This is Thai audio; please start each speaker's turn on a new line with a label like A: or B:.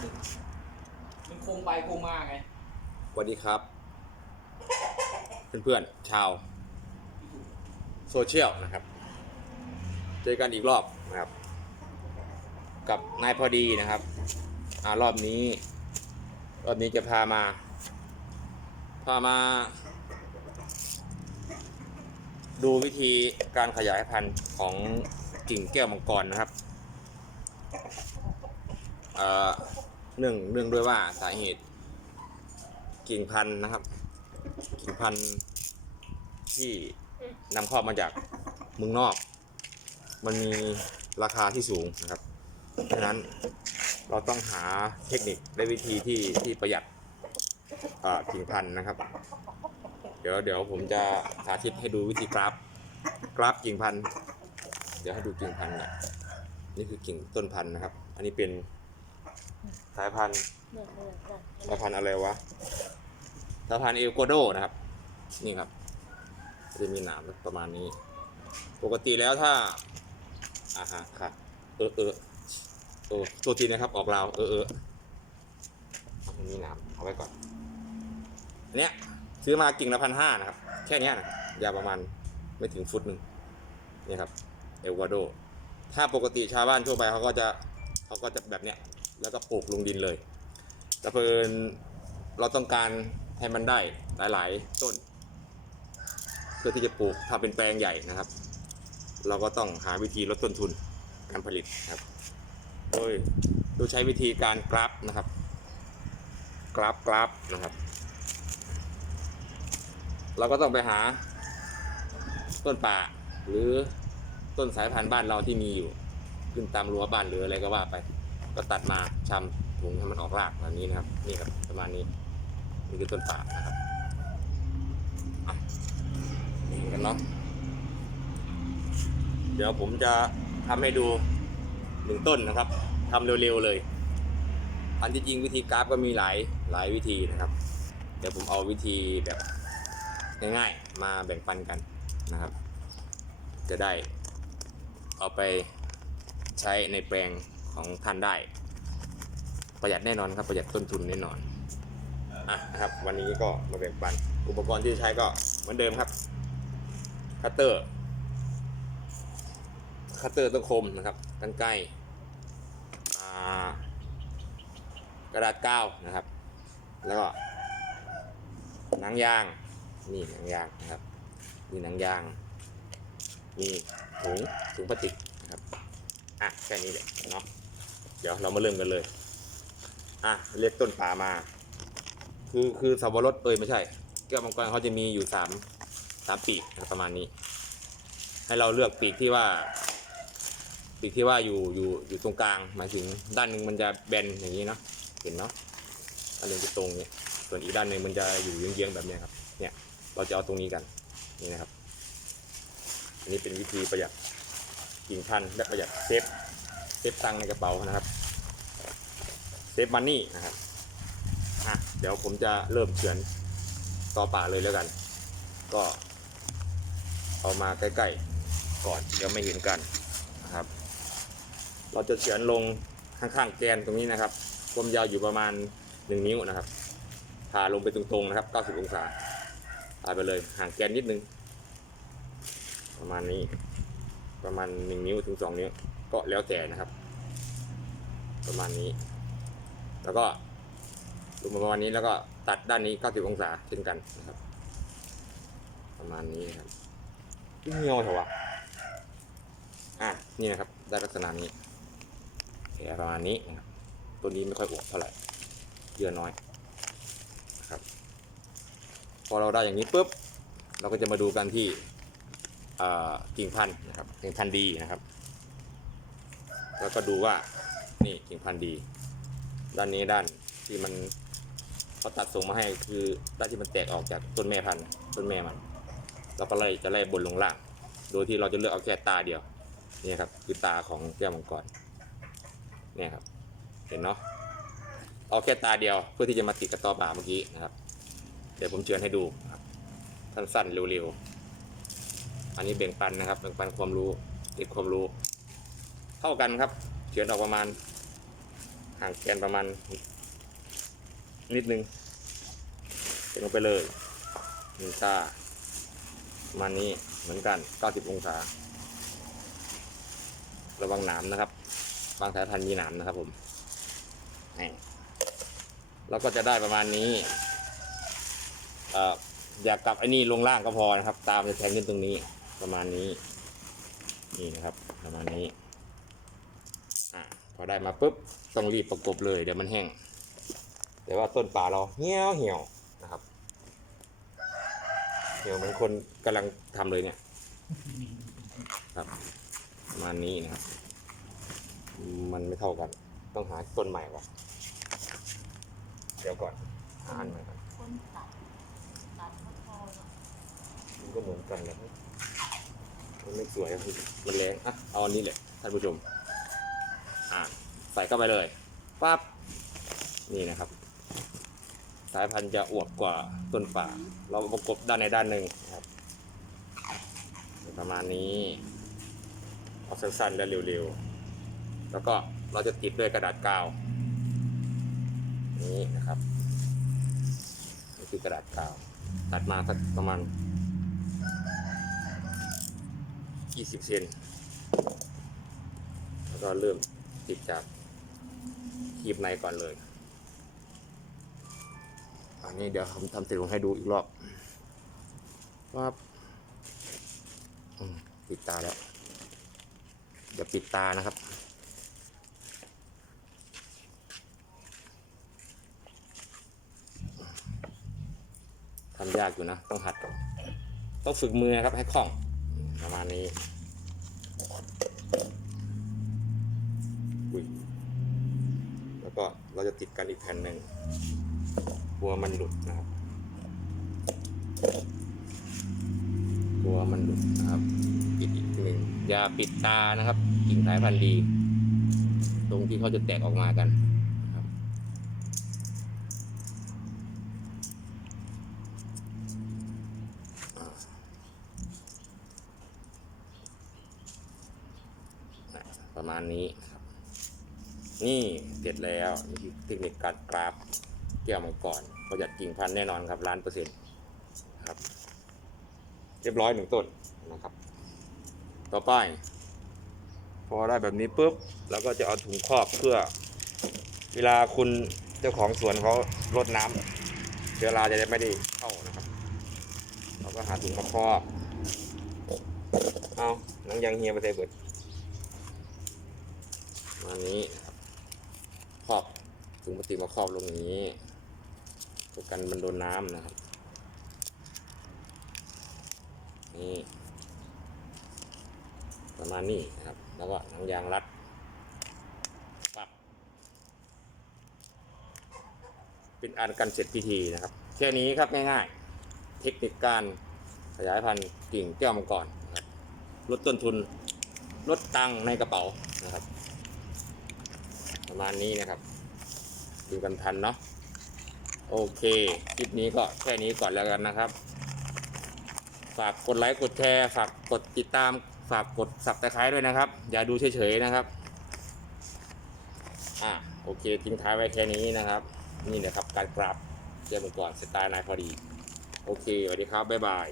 A: หนึ่งมันคงไปคงมาไง
B: สวัสดีครับ เพื่อนๆชาว โซเชียลนะครับ เจอกันอีกรอบนะครับ กับนายพอดีนะครับอารอบนี้ รอบนี้จะพามา พามา ดูวิธีการขยายพันธุ์ของกิ่งแก้วมังกรนะครับ เอ่อ เนื่องเนื่องด้วยว่าสาเหตุ กิ่งพันธุ์นะครับ กิ่งพันธุ์ที่นำเข้ามาจากเมืองนอก มันมีราคาที่สูงนะครับฉะนั้นเราต้องหาเทคนิคและวิธีที่ที่ประหยัดกิ่งพันธุ์นะครับ เดี๋ยวเดี๋ยวผมจะสาธิตให้ดูวิธีกราฟกราฟกิ่งพันธุ์เดี๋ยวให้ดูกิ่งพันธุ์เนี่ยนี่คือกิ่งต้นพันธุ์นะครับ อันนี้เป็น สายพันธุ์สายพันธุ์อะไรวะสายพันธุ์เอลโกโดนะครับ นี่ครับ จะมีหนามประมาณนี้ ปกติแล้วถ้าอ่าฮะค่ะเออเออโอ้ตัวทีนะครับออกราวเออเออมันมีหนามเอาไว้ก่อนอันเนี้ยซื้อมากิ่งละพันห้านะครับ แค่เนี้ยนะครับยาวประมาณไม่ถึงฟุตหนึ่งนี่ครับเอลโกโด ถ้าปกติชาวบ้านทั่วไปเขาก็จะเขาก็จะแบบเนี้ย แล้วก็ปลูกลงดินเลยแต่เพิ่นเราต้องการให้มันได้หลาย ๆ ต้น เพื่อที่จะปลูกทำเป็นแปลงใหญ่นะครับ เราก็ต้องหาวิธีลดต้นทุนการผลิตครับโดยโดยใช้วิธีการกราฟนะครับ กราฟกราฟนะครับ เราก็ต้องไปหาต้นป่าหรือต้นสายพันธุ์บ้านเราที่มีอยู่ ขึ้นตามรั้วบ้านหรืออะไรก็ว่าไป ก็ตัดมาชำถุงให้มันออกรากแบบนี้นะครับ นี่ครับประมาณนี้นี่คือต้นป่านะครับอะนี่กันเนาะเดี๋ยวผมจะทำให้ดูหนึ่งต้นนะครับทำเร็วๆเลย อันที่จริงวิธีกราฟก็มีหลายหลายวิธีนะครับ เดี๋ยวผมเอาวิธีแบบง่ายๆมาแบ่งปันกันนะครับ จะได้เอาไปใช้ในแปลง ของท่านได้ ประหยัดแน่นอนครับประหยัดต้นทุนแน่นอนอะนะครับวันนี้ก็มาแบ่งปัน อุปกรณ์ที่ใช้ก็เหมือนเดิมครับคัตเตอร์คัตเตอร์ต้องคมนะครับกันไกกระดาษกาวนะครับ แล้วก็หนังยาง นี่หนังยางนะครับมีหนังยาง มีถุงถุงพลาสติกนะครับ อะแค่นี้แหละเนาะ เดี๋ยวเรามาเริ่มกันเลย อะเรียกต้นป่ามา คือคือสับปะรดเอยไม่ใช่ แก้วมังกรเขาจะมีอยู่สามสามปีกประมาณนี้ ให้เราเลือกปีกที่ว่า ปีกที่ว่าอยู่อยู่อยู่ตรงกลางหมายถึงด้านหนึ่งมันจะแบนอย่างนี้เนาะเห็นเนาะอันหนึ่งจะตรงเนี่ยส่วนอีกด้านหนึ่งมันจะอยู่เยื้องๆแบบนี้ครับ เนี่ยเราจะเอาตรงนี้กันนี่นะครับ อันนี้เป็นวิธีประหยัดกิ่งพันธุ์และประหยัดเซฟเซฟตังในกระเป๋านะครับ ฟมันนี่นะครับอะเดี๋ยวผมจะเริ่มเฉือนต่อป่าเลยแล้วกัน ก็เอามาใกล้ๆก่อนเดี๋ยวไม่เห็นกันนะครับ เราจะเฉือนลงข้างๆแกนตรงนี้นะครับความยาวอยู่ประมาณ 1 นิ้วนะครับผ่าลงไปตรงๆนะครับ 90 องศาผ่าไปเลยห่างแกนนิดนึง ประมาณนี้ ประมาณ 1 นิ้วถึง 2 นิ้ว ก็แล้วแต่นะครับ ประมาณนี้ แล้วก็ลงมาประมาณนี้แล้วก็ตัดด้านนี้ 90 องศาเช่นกันนะครับ ประมาณนี้นะครับเงียวเถอะวะอะนี่นะครับ ได้ลักษณะนี้แผลประมาณนี้นะครับตัวนี้ไม่ค่อยอวบเท่าไหร่เยื่อน้อยนะครับ พอเราได้อย่างนี้ปุ๊บเราก็จะมาดูกันที่กิ่งพันธุ์นะครับกิ่งพันธุ์ดีนะครับ แล้วก็ดูว่านี่กิ่งพันธุ์ดี ด้านนี้ด้านที่มันเขาตัดส่งมาให้คือด้านที่มันแตกออกจากต้นแม่พันธุ์ต้นแม่มัน เราก็ไล่จะไล่บนลงล่าง โดยที่เราจะเลือกเอาแค่ตาเดียวนี่ครับคือตาของแก้วมังกรเนี่ยครับ เห็นเนาะเอาแค่ตาเดียวเพื่อที่จะมาติดกับตอป่าเมื่อกี้นะครับ เดี๋ยวผมเชิญให้ดูครับสั้นๆเร็วๆอันนี้แบ่งปันนะครับแบ่งปันความรู้เก็บความรู้ เท่ากันครับเฉือนออกประมาณ ห่างแกนประมาณนิดนึงเทลงไปเลยหนึ่งซ่ามานี้เหมือนกัน 90 องศา ระวังหนามนะครับ บางสายพันธุ์มีหนามนะครับผมนี่เราก็จะได้ประมาณนี้อยากกลับไอ้นี่ลงล่างก็พอนะครับ ตามจะแทงขึ้นตรงนี้ประมาณนี้ นี่นะครับ ประมาณนี้ พอได้มาปุ๊บต้องรีบประกบเลยเดี๋ยวมันแห้ง แต่ว่าต้นป่าเราเหี่ยวเหี่ยวนะครับเหี่ยวเหมือนคนกำลังทำเลยเนี่ยครับประมาณนี้นะครับ มันไม่เท่ากัน ต้องหาต้นใหม่ก่อนเดี๋ยวก่อนหาอันใหม่ก่อน
C: คนตัดตัดก็พอแล้ว
B: มันก็เหมือนกันแหละมันไม่สวยมันแรงอะเอาอันนี้แหละท่านผู้ชม ส่เข้าไปเลยปั๊บนี่นะครับ สายพันธุ์จะอวบกว่าต้นป่า เราประกบด้านในด้านหนึ่งนะครับประมาณนี้เอาสั้นๆและเร็วๆ แล้วก็เราจะติดด้วยกระดาษกาวนี้นะครับนี่คือกระดาษกาวตัดมาสักประมาณ 20 เซนแล้วก็เริ่มติดจาก คีบในก่อนเลย อันนี้เดี๋ยวผมทำเสร็จผมให้ดูอีกรอบปั๊บอืมปิดตาแล้ว เดี๋ยวปิดตานะครับทำยากอยู่นะ ต้องหัด ต้องฝึกมือนะครับให้คล่อง ประมาณนี้อุ้ย แล้วก็เราจะติดกันอีกแผ่นหนึ่งกลัวมันหลุดนะครับกลัวมันหลุดนะครับปิดอีกหนึ่งอย่าปิดตานะครับกิ่งสายพันธุ์ดี ตรงที่เขาจะแตกออกมากันนะครับประมาณนี้ นี่เสร็จแล้วนี่คือเทคนิคการกราฟแก้วมังกรประหยัดกิ่งพันแน่นอนครับล้านเปอร์เซ็นต์ครับ เรียบร้อยหนึ่งต้นนะครับ ต่อไป พอได้แบบนี้ปุ๊บเราก็จะเอาถุงครอบเพื่อ เวลาคุณเจ้าของสวนเขารดน้ำเชื้อราจะได้ไม่ได้เข้านะครับ เราก็หาถุงมาครอบเอาหนังยางเฮียไปใส่เบิดมานี้นะครับครอบ ถุงพลาสติกมาครอบลงอย่างนี้เพื่อกันมันโดนน้ำนะครับ นี่ ประมาณนี้นะครับ แล้วก็หนังยางรัดปักเป็นอันกันเสร็จพิธีนะครับ แค่นี้ครับง่ายๆ เทคนิคการขยายพันธุ์กิ่งแก้วมังกรนะครับลดต้นทุนลดตังค์ในกระเป๋านะครับ ประมาณนี้นะครับ ดูกันทันเนาะโอเค คลิปนี้ก็แค่นี้ก่อนแล้วกันนะครับ ฝากกดไลค์กดแชร์ ฝากกดติดตาม ฝากกดสับตะไคร้ด้วยนะครับ อย่าดูเฉยๆนะครับ อะโอเคทิ้งท้ายไว้แค่นี้นะครับ นี่นะครับการกราบเจ้ามังกรสไตล์นายพอดี โอเคสวัสดีครับ บ๊ายบาย